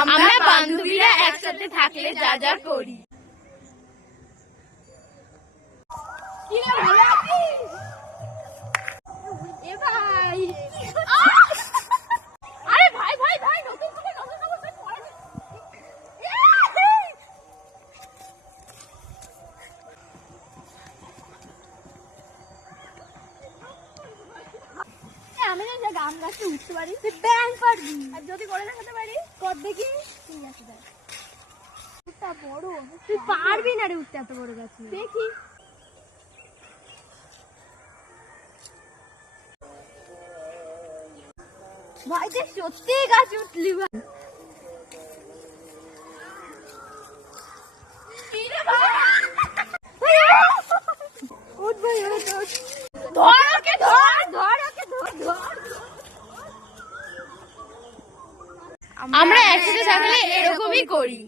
আমরা বান্ধবীরা একসাথে থাকলে যা যা করি। আমি না গাম গাছে উঠতে পারি, তুই ব্যাং পারবি। আর যদি করে দেখাতে পারি, কর দেখি। ঠিক আছে দেখ, বড় তুই পারবি না রে উঠতে এত বড় গাছে। দেখি ভাই, যে সত্যি গাছ উঠলি ভাই। উঠ ভাই, উঠ। ধর ওকে, ধর ধর ওকে, ধর ধর। আমরা একসাথে থাকলে এরকমই করি।